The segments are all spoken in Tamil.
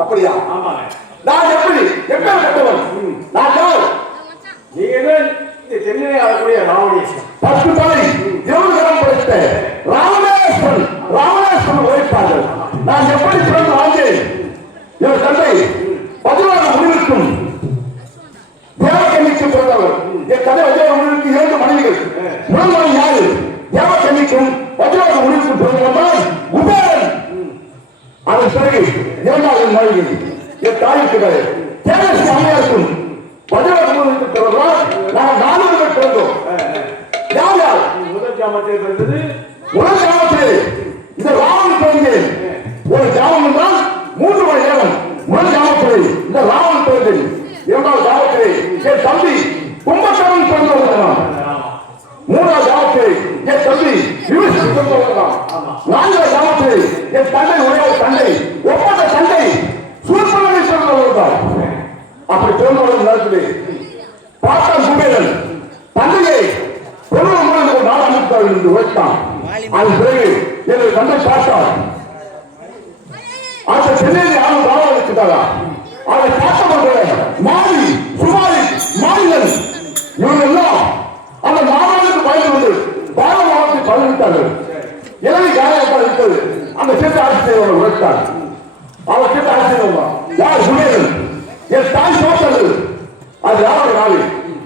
அப்படியா? நான் எப்படி எப்பேற்பட்டவன்? நான் யார்? நீங்க சென்னையில் ஆகக்கூடிய ராவணேஸ்வரன் 10 தலை 20 கரம் படைத்த ராவணேஸ்வரன். ராவணேஸ்வரன் உழைப்பார்கள். நான் எப்படி பிறந்து வாழ்ந்தேன்? என் தந்தை 16 முடிவிற்கும் தேவக்கண்ணிக்கு பிறந்தவர். என் தந்தை 16 முடிவிற்கு 2 மனைவிகள். முதல் மனைவி யாரு? தேவக்கண்ணிக்கும் 16 முடிவிற்கு பிறந்தவர் குபேரன். அதன் பிறகு 2வது மனைவி என் தாய்க்கு தேவசி அம்மையாருக்கும் 16 முடிவிற்கு பிறந்தவர். நான் 4 பேர் பிறந்தோம். யார் யார்? முதல் ஜாமத்தில் பிறந்தது முதல் ஜாமத்தில் இந்த ராவணன் பிறந்தேன். ஒரு ஜாமம் என்றால் 3 மணி நேரம். முதல் ஜாமத்தில் இந்த ராவணன் பிறந்தேன். 2வது ஜாமத்தில் என் தம்பி கும்பகர்ணன் பிறந்தவர்களாம். 3வது ஜாமத்தில் என் தம்பி விபீஷணன் பிறந்தவர்களாம். 4வது ஜாமத்தில் என் தந்தை ஒரே தந்தை ஒப்பந்த தந்தை சூர்பனகை பிறந்தவர்கள். அப்படி பிறந்தவர்கள் நடக்குது. பார்த்தான் குபேரன் தந்தையை பொருள் முறையில் ஒரு நாள் அமைத்தார்கள் என்று உழைத்தான். அதன் பிறகு எனது தந்தை பார்த்தார். அந்த சென்னையில் யாரும் ராவணன் இருக்கிறாரா? அதை பார்த்த மாறி சுமாரி மாநிலன் இவர்களெல்லாம் அந்த மாணவனுக்கு பயந்து வந்து பாரதத்தை பகிர்ந்தார்கள். இலங்கை காரியத்தால் இருக்கிறது. அந்த சித்த ஆட்சி செய்வர்கள் உழைத்தார். அவர் சித்த ஆட்சி செய்வார். யார்? குபேரன். என் தாய் தோற்றது. அது யாரோட நாளை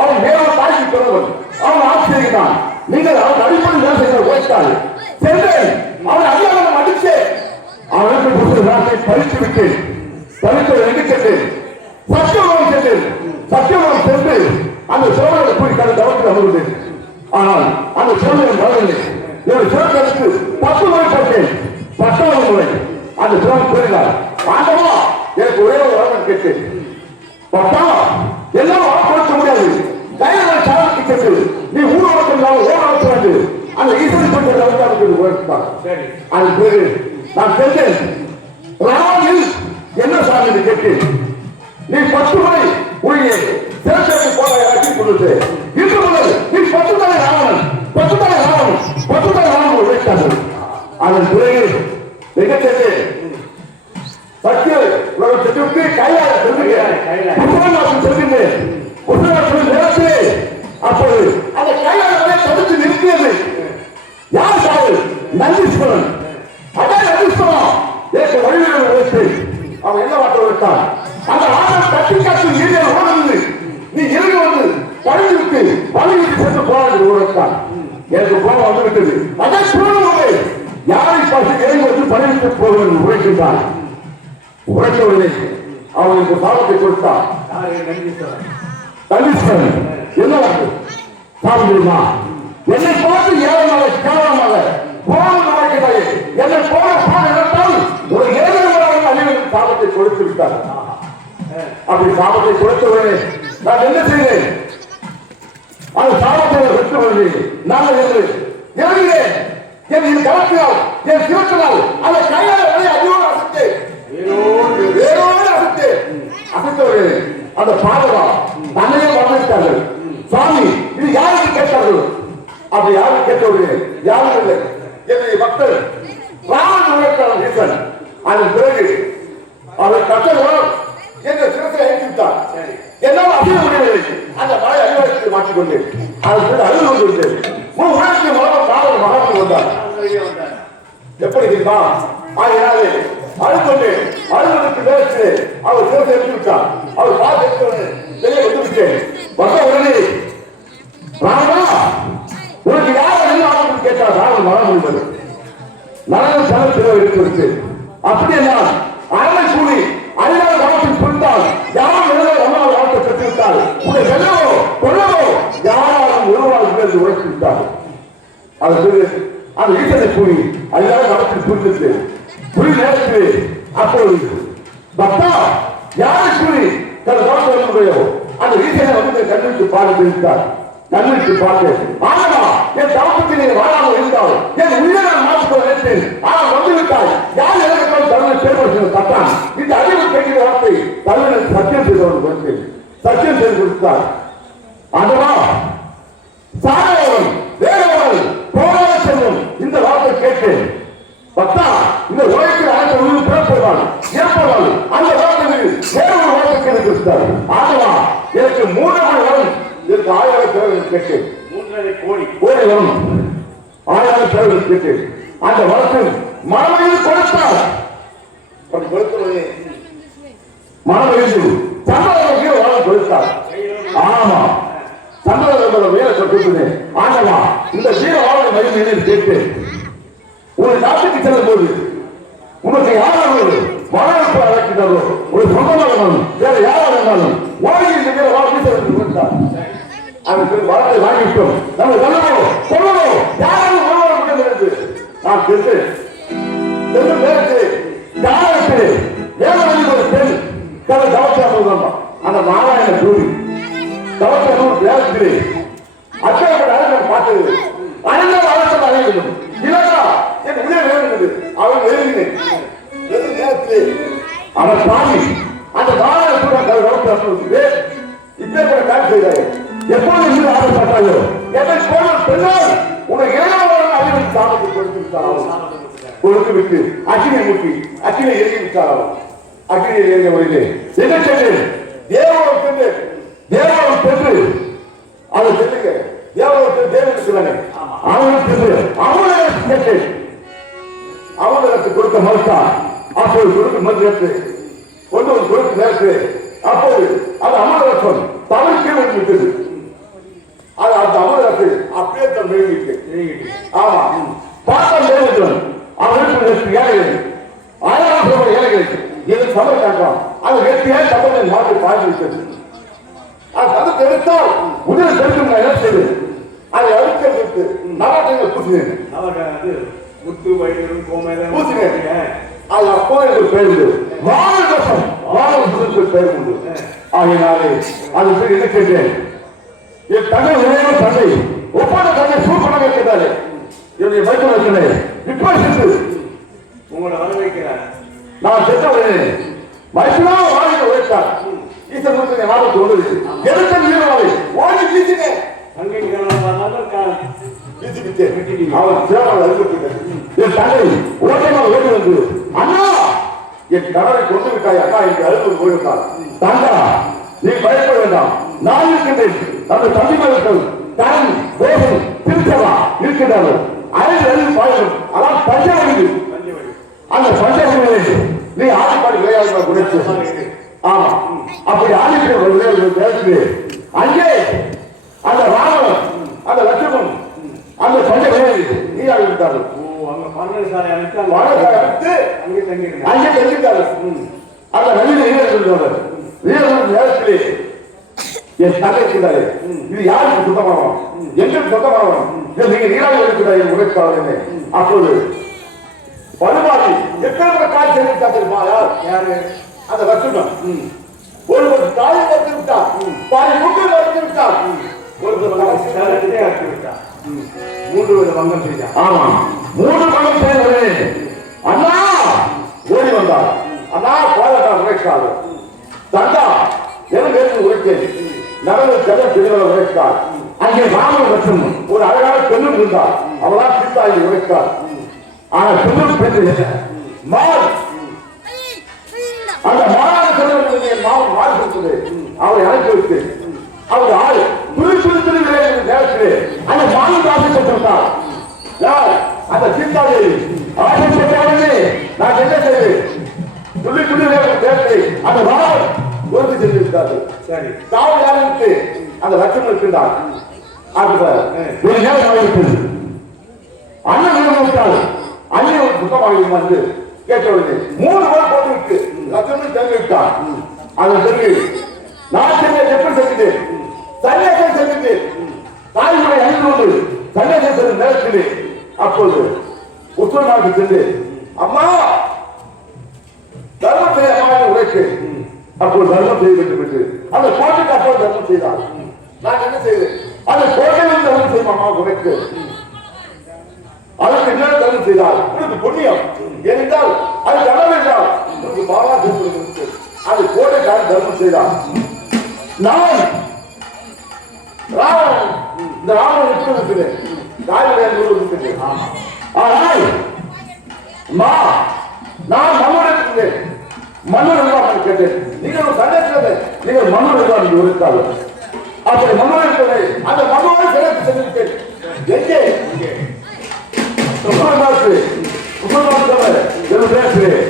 அவன் மேலும் தாய்க்கு பிறந்தவன். அவன் ஆட்சி செய்கிறான். நீங்கள் அவன் அடிப்படை வேலை செய்ய உழைத்தார். சென்றேன். அவன் அதிகாரம் அடித்து அவனுக்கு நாட்டை பறித்து விட்டேன். பறித்ததை எடுக்கட்டேன். சத்தியவனம் சென்றேன். சத்தியவனம் சென்று அந்த சோழனை போய் கடந்த அவருக்கு அமர்ந்தேன். ஆனால் அந்த சோழன் வரவில்லை. என்னுடைய சோழனுக்கு 10 முறை பட்டேன். 10வது முறை அந்த சோழன் கூறினார், ஆண்டவா எனக்கு ஒரே ஒரு வரவன் கேட்டேன். பட்டா எல்லாம் கொடுக்க முடியாது. கையில் சாதனை கேட்டு நீ ஊர்வலத்தில் ஓட வேண்டும். அந்த ஈஸ்வரி பண்ற உழைப்பார். அது பிறகு நான் சென்றேன். ராவணில் என்ன சாதனை கேட்டேன். நீ 10 முறை உடைய தேசத்தை போல ஆக்கி கொடுத்து இன்று முதல் நீ 10 தலை ராவணன் 10 தலை ராவணன் 10 தலை ராவணன் உழைத்தார்கள். அதன் பிறகு மிகச்சென்று சத்திய உலகத்திற்கு கையாள செல்கின்றேன். அப்போது அந்த கையாளர்களை தடுத்து நிறுத்தியது யார்? சாவு நந்தீஸ்வரன். அதே நந்தீஸ்வரன் எனக்கு வழியில் உழைத்து அவன் என்ன வார்த்தை வைத்தான்? அந்த ஆணம் கட்டி காத்து நீரில் ஓடுது, நீ இறங்கி வந்து பழகி விட்டு பழகிட்டு சென்று போராடி உழைத்தான். எனக்கு கோபம் வந்து விட்டது. அதே சூழ்நிலை யாரை பார்த்து இறங்கி வந்து பழகிட்டு போவது உழைக்கின்றான். உழைக்கவில்லை, அவனுக்கு சாபத்தை கொடுத்தான். நந்தீஸ்வரன் என்ன சாபம் தெரியுமா? என்னை பார்த்து ஏழமாக கேவலமாக போராடுகிறாயே, என்னை போல போராட்டால் ஒரு ஏழை அழிவுக்கு சாபத்தை கொடுத்து விட்டார். அப்படி சாபத்தை கொடுத்தவனே நான் என்ன செய்தேன்? அந்த சாபத்தை பெற்று வருகிறேன். நாங்கள் என்று இறங்கினேன். என் கலத்தினால் என் சிவத்தினால் அந்த கையாள அதிகோடு அசைத்தேன். வேரோடு அசைத்தேன். அசைத்தவர்களே அந்த பாடவா தன்னையே வரவேற்றார்கள். சுவாமி இது யாருக்கு கேட்டார்கள்? அப்படி யாரும் கேட்டவர்களே யாரும் இல்லை. என்னுடைய பக்தர் ராமன் உழைத்தார் ஈசன். அதன் பிறகு அவர் கட்டளை என்ற சிறத்தை அழித்துவிட்டார். என்னால் அழிய முடியவில்லை. அந்த மலை அழிவாரத்தை மாற்றிக்கொண்டேன். அதன் பிறகு அழுது கொண்டிருந்தேன். உலகத்தில் மகன் மகாபலி வந்தார். எப்படி தெரியுமா? ஆகினாலே அழுத்தொண்டு அழுவதற்கு நேரத்து அவர் சிறத்தை எடுத்து விட்டார். அவர் பார்த்து வெளியே வந்து விட்டேன். வந்த உடனே ராமா உனக்கு யார் என்ன ஆகும் கேட்டார். ராமன் மரம் என்பது நலன் தளத்தில் இருக்கிறது. அப்படி என்றால் அரணை கூலி அழியாத காலத்தில் புரிந்தால் யாரும் எழுத அம்மாவை வாழ்க்கை பெற்றுவிட்டால் உடைய வெள்ளவோ கொள்ளவோ யாரும் உருவாக உழைத்து விட்டார். அதற்கு அந்த ஈசனை கூலி அழியாத காலத்தில் புரிந்தது. புரி நேரத்தில் அப்பொழுது பக்தா யாரை கூலி தன் வாழ்க்கையோ அந்த ஈசனை வந்து கண்ணிட்டு பார்த்து இருந்தார். கண்ணிட்டு பார்த்து ஆனா என் தவப்பத்தில் நீ வாழாமல் இருந்தால் என் உயிரை நான் மாற்றிக்கொள்ள நினைத்தேன். ஆனால் வந்துவிட்டால் யார் எதற்கால் தன்னை பேர் தட்டான். இந்த அறிவு கேட்கிற வார்த்தை தலைவனை சத்தியம் செய்தவர்கள் கொடுத்து சத்தியம் செய்து கொடுத்தார். அதுவா சாரவன் வேறவன் போராட செல்வம் இந்த வார்த்தை கேட்டேன். பக்தா இந்த உலகத்தில் அனைத்து உயிர் பிறப்பதால் ஏற்பதால் அந்த வார்த்தையில் வேற ஒரு வார்த்தை கொடுத்தார். ஆகவா எனக்கு 3 வரும் இதற்கு 1000 பேர்கள் கேட்டேன். 3 கோடி வரும் 1000 பேர்கள் கேட்டேன். அந்த வழக்கில் மனமையில் கொடுத்தார். கொடுத்தவனே மனமையில் சம்பளம் வாழ கொடுத்தார். ஆமா சம்பளம் வேலை கொடுத்தேன். ஆகவா இந்த வீர வாழ மகிமையை கேட்டு ஒரு நாட்டுக்கு செல்லும் போது உனக்கு யாராவது வரவேற்பு அழைக்கிறாரோ ஒரு சொந்தமாக வேற யாராக இருந்தாலும் வாங்கி இந்த வீர வாழ கொடுத்தார். அதற்கு வரத்தை வாங்கிட்டோம். நம்ம சொல்லவோ சொல்லவோ யாரும் உருவாக்க நான் சென்று நேரத்தில் காலத்தில் வேலையில் ஒரு பெண் தலை தவச்சாமல் அந்த நாராயண கூறி தவச்சாமல் வேலைக்கு அச்சப்பட்ட அழகன் பார்த்தது அழக வளர்த்த அழகும் இல்லையா என் உயிரை வேறுகிறது அவன் எழுதினேன். நேரத்தில் அவன் சாமி அந்த நாராயண கூட தவச்சாமல் இப்பேற்பட்ட கால் செய்தார்கள். எப்போது இருந்து ஆசைப்பட்டாயோ என்னை போல பெண்ணால் உனக்கு இரண்டாவது அறிவு சாமத்தை கொடுத்து விட்டார். கொடுத்து விட்டு அக்கினை முட்டி அக்கினை எரிந்து விட்டார். அக்கினை எரிந்த வழியிலே என்ன சென்று தேவம் சென்று தேவம் சென்று அதை செல்லுங்க தேவத்தை தேவனுக்கு சொன்னாங்க. அவனுக்கு சென்று அவனுக்கு கேட்டேன். அவனுக்கு கொடுத்த மறுத்தார். அப்போது கொடுத்த மறுத்து கொண்டு வந்து கொடுத்த நேரத்து அப்போது அது அமரரசன் தவறுக்கே விட்டது. அது அந்த அமரரசு அப்படியே தன் மேலிட்டு ஆமா பார்த்தா மேலிட்டு அவனுக்கு ஏழைகள் 1000 ஏழைகளுக்கு இது சபை காட்டுறான். அது வெற்றியாக சபை மாற்றி பாய்ச்சி விட்டது. அது சபத்தை எடுத்தால் உடல் பெருக்கும் என்ன செய்து அதை அழுத்தம் நவட்டங்கள் பூசினேன். முத்து வயிறு கோமையில பூசினேன். அது அப்போ எனக்கு பெயர்ந்து வாழதம் வாழ பெயர் உண்டு. ஆகினாலே அது பேர் என்ன கேட்டேன். என் தந்தை உரையான தந்தை ஒப்பான தந்தை சூப்பராக கேட்டாரு. என்னுடைய வைத்தியனை இப்ப சென்று உங்களை வர வைக்கிறார். நான் சென்ற உடனே வைத்தியனா வாழ்க்கை உழைத்தார். ஈசன் கொடுத்த ஞாபகத்து ஒன்று எடுத்த வீரவாளை ஓடி வீசினேன். அங்கே வீசிவிட்டேன். அவன் சேவல் அறிவிப்பிட்டேன். என் தந்தை ஓட்டமாக ஓடி வந்து அண்ணா என் கணவரை கொண்டு விட்டாய் அண்ணா என்று அழுத்து போயிருந்தார். தாண்டா நீ பயப்பட வேண்டாம், நான் இருக்கின்றேன். அந்த தம்பிமார்கள் தான் கோபம் திருச்சவா இருக்கின்றார்கள். 5 அடி பாயும். அதான் பஞ்சவடி. அந்த பஞ்சவடி நீ ஆடிப்பாடி விளையாடுமா குறைச்சு. ஆமா, அப்படி ஆடிட்டு விளையாடு. அங்கே அந்த ராமன் அந்த லட்சுமணன் அந்த பஞ்சவடி நீ ஆடிவிட்டாரு. அங்கே தங்கிட்டாரு. அந்த நவீன வீரர்கள் நேரத்திலே என் தகை இருக்கிறாரு. இது யாருக்கு சொந்தமானோம், எங்களுக்கு சொந்தமானோம், நீங்க நீராக இருக்கிறார் உழைப்பாளர். அப்போது பருமாதி எத்தனை காட்சி தெரிவித்தா யாரு அந்த லட்சுமணன் ஒருவர் தாயை வளர்த்து விட்டார், தாயை மூன்று வளர்த்து விட்டார், ஒருவர் விட்டார், 3 வித பங்கம் செய்தார். ஆமா, 3 பங்கம் செய்தவரே அண்ணா ஓடி வந்தார். அண்ணா போராட்டா உழைக்காது தந்தா எனக்கு உழைத்தேன் நகர ஜெகன் திருவிழா உழைத்தார். அங்கே ராமன் மற்றும் ஒரு அழகான பெண்ணும் இருந்தார். அவளால் சீதாயை உழைத்தார். ஆனால் பெண்ணும் பெற்று மால் அந்த மாறான செல்வர்களுடைய மாவன் மாறி கொடுத்தது. அவரை அழைத்து வைத்து அவர் ஆள் துணி துணி துணி விளையாடுகிற நேரத்திலே அந்த மாநில ஆசை பெற்றிருந்தார். யார் அந்த சீதாவை ஆசை பெற்றவர்களே நான் என்ன செய்வேன் துணி துணி விளையாடுகிற நேரத்தை அந்த மாவன் உறுதி செஞ்சிருக்கிறார்கள். சரி, தாவல் யாருக்கு அந்த லட்சம் இருக்கின்றார். ஒரு நேரம் இருக்கிறது. அண்ணன் வீரம் விட்டால் அண்ணன் ஒரு புத்தகம் வந்து கேட்டவர்களே 3 பேர் போட்டுவிட்டு லட்சம் தெரிவித்தார். அதன் பிறகு நான் செஞ்ச எப்படி செஞ்சுட்டேன் சன்னியாசம் செஞ்சுட்டேன். தாய்மொழி அணிந்து சன்னியாசம் சென்ற நேரத்திலே அப்போது உத்தரமாக சென்று அம்மா தர்மம் செய்ய அம்மா உழைக்கு. அப்போது தர்மம் செய்ய வேண்டும் என்று அந்த கோட்டைக்கு அப்போது தர்மம் செய்தார். நான் என்ன செய்தேன் அந்த கோட்டையில் தர்மம் செய்யும் அம்மா உழைக்கு. அதற்கு என்ன தர்மம் செய்தால் உனக்கு புண்ணியம் ஏனென்றால் அது தர்மம் என்றால் உனக்கு பாலா செய்வது. அது கோட்டைக்காக தர்மம் செய்தார். நான் ராவன் இந்த ராவன் இருக்கிறேன் தாயுடைய இருக்கிறேன். ஆனால் நான் மன்னோடு இருக்கிறேன். மன்னோடு எல்லாம் கேட்டேன். நீங்கள் சந்தேகத்தை நீங்கள் மன்னோடு எல்லாம் நீங்கள் உழைத்தார்கள். அப்படி மன்னோடு இருக்கிறது அந்த மன்னோடு சிறப்பு சென்றிருக்கேன். எங்கே பேசுகிறேன்.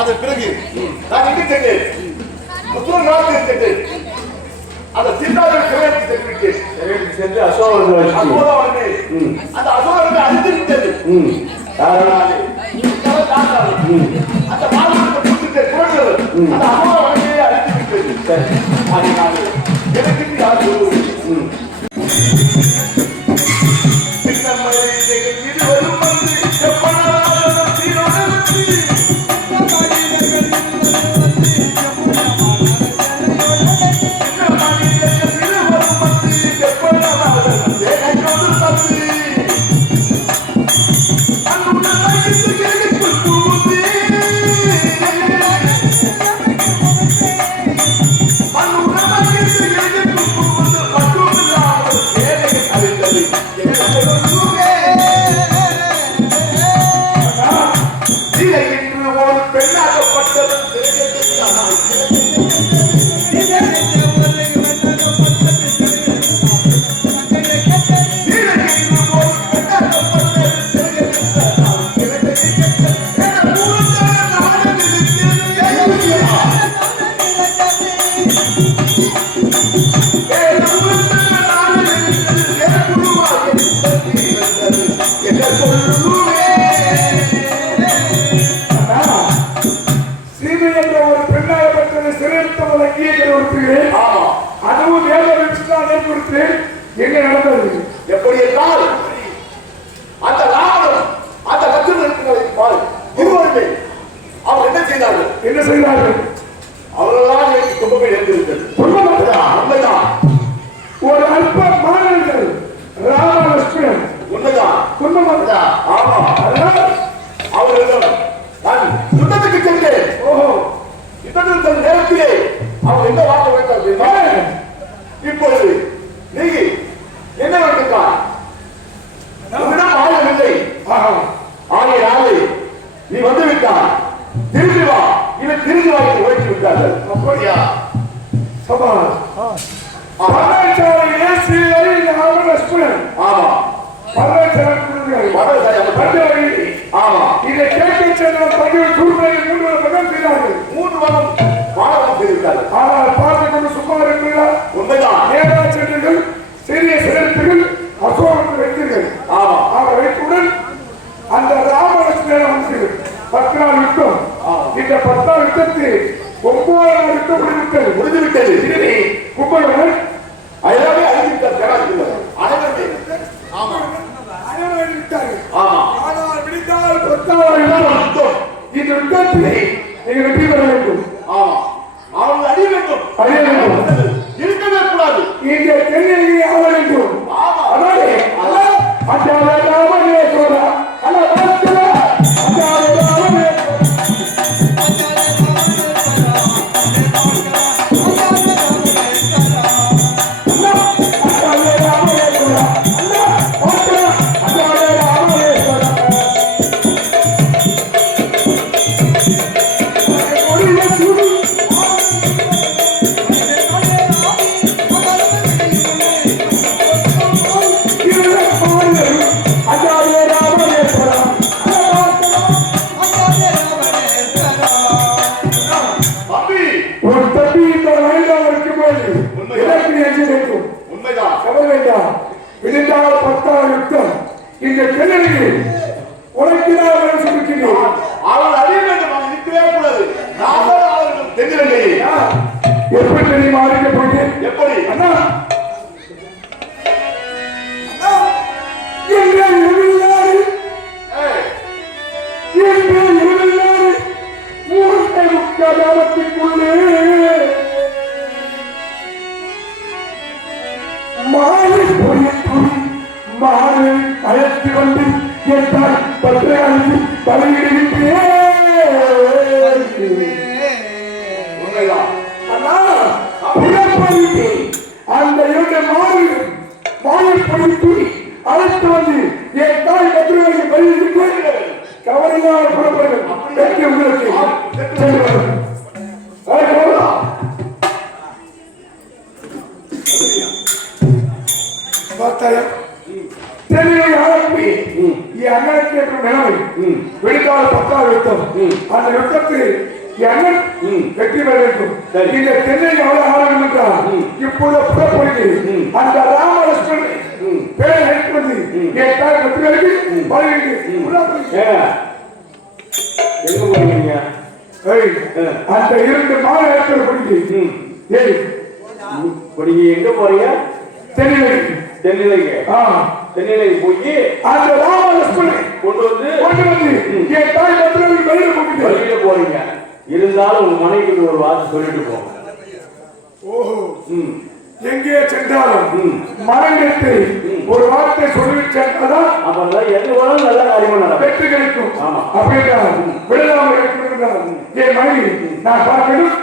அதன் பிறகு நான் எங்கு சென்றேன் முத்தூர் நாட்டு சென்றேன். அந்த சீதாவின் சிறைக்கு சென்றிருக்கேன். சென்று அசோகவனை அந்த அசோகவனை அழிந்திருக்கிறது. அந்த மாநிலத்தை கொடுத்துட்டு குறைந்தது அந்த அசோகவனையே அழிந்திருக்கிறது. எனக்கு யார் சொல்லுவது ஆனால் பார்த்துக் கொண்டு சும்மா இருக்கிறீர்களா? உண்மைதான். நேரா சென்றீர்கள், சிறிய சிறப்புகள் அசோகத்தை வைத்தீர்கள். ஆமா. அவர் வைத்தவுடன் அந்த ராமலட்சுமணன் வந்து 10 நாள் யுத்தம். இந்த 10 நாள் யுத்தத்தில் 9 நாள் யுத்தம் முடிந்துவிட்டது. இனி கும்பகோணம் எல்லாமே அறிவித்தார் சேனாதிபதி. அனைவருமே. ஆமா. அனைவரும் விட்டார்கள். ஆமா. ஆனால் விடிந்தால் 10 நாள் யுத்தம். இந்த யுத்தத்தில் நீங்கள் வெற்றி பெற வேண்டும். ஆமா. அவர்கள் அறிய வேண்டும். அறிய வேண்டும். இருக்கவே கூடாது. இந்த தென்னையை ஆள வேண்டும். ஆமா. அதானே அஞ்சாவது ராமனே சோழா அல்ல பார்த்தா அஞ்சாவது ராமனே உண்மைதான். விழுந்தால் 10 யுத்தம். இந்த கிணறில் உழைக்கிறார் சொல்லிருக்கிறேன். அவர்கள் அறிய வேண்டும். அவர்கள் இருக்கவே கூடாது. நாங்கள் அவர்கள் தெரியவில்லை. எப்படி தெரியுமா அறிக்க போயிட்டேன்? எப்படி? அண்ணா என்ற இருவில்லாறு மூட்டை முக்காலத்திற்குள்ளே மாலை பொரிய துணி மாலை அழைத்து வந்து என்றால் பத்திரிகைக்கு தலையிடுகின்றேன். உண்மைதான். அந்த 2 மாலை பொறுத்து அழைத்து வந்து என் தாய் பத்திரிகைக்கு பயிர்ந்து கவலையாக புறப்படுங்கள். வெற்றி உங்களுக்கு தெளிவை ஆரம்பி என் அண்ணனுக்கு என்ற நிலைமை விடுக்கால 10 யுத்தம். அந்த யுத்தத்தில் என் அண்ணன் வெற்றி பெற வேண்டும். இந்த தென்னை எவ்வளவு ஆரம்பம் என்றால் இப்போது புறப்படுது அந்த ராமலட்சுமணன் பேரை எடுத்து என் தாய் பத்திரிகைக்கு எங்க போறீங்க? அந்த 2 மாலை இடத்துல படிக்கு நீங்க எங்க போறீங்க? தென்னை தென்னிலைக்கு. தென்னிலைக்கு போய் அந்த ராமலட்சுமணன் கொண்டு வந்து என் தாய் பத்திரிகைக்கு வெளியில போறீங்க. இருந்தாலும் உங்க மனைவிக்கு ஒரு வார்த்தை சொல்லிட்டு போங்க. ஓஹோ. எங்கே சென்றாலும் மரங்கத்தை ஒரு வார்த்தை சொல்லி சென்றாதான் அப்பதான் எது வேணாலும் நல்ல காரியமா நடக்கும். வெற்றி கிடைக்கும். அப்படின்னா விடலாமல் இருக்கிறார் என் மனைவி நான் பார்க்கணும்.